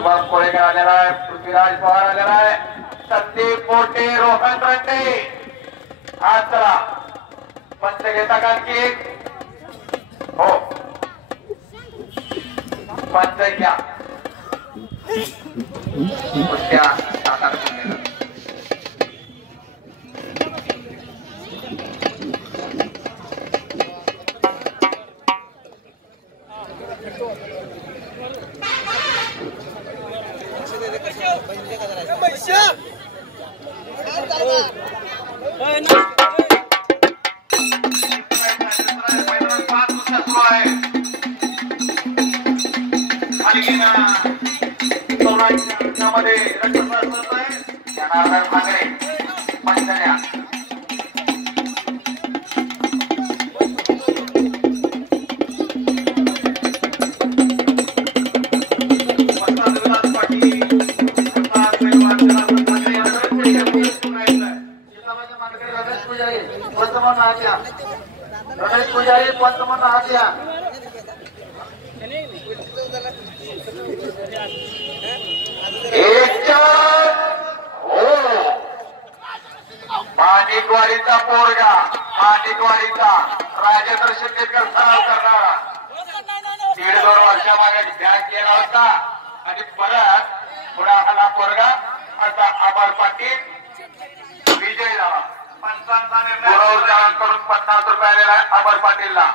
शुभम कोळेकर आलेला आहे, पृथ्वीराज पवार आलेला आहे, संदीप मोठे, रोहन रंडे. हा चला पंच घेता का की हो पंच घ्या कुस्त्या सातारा जिल्ह्यात. रमेश पुजारी पंचमन हातिया माणिकवाडीचा पोरगा, माणिकवाडीचा राजेंद्र शिंदेकर सराव करणारा 1.5 वर्षामागे बॅग केला होता आणि परत पुढा आला पोरगा असा अमर पाटील विजय झाला. 55 निर्णय करून 50 रुपये आलेला अमर पाटीलला.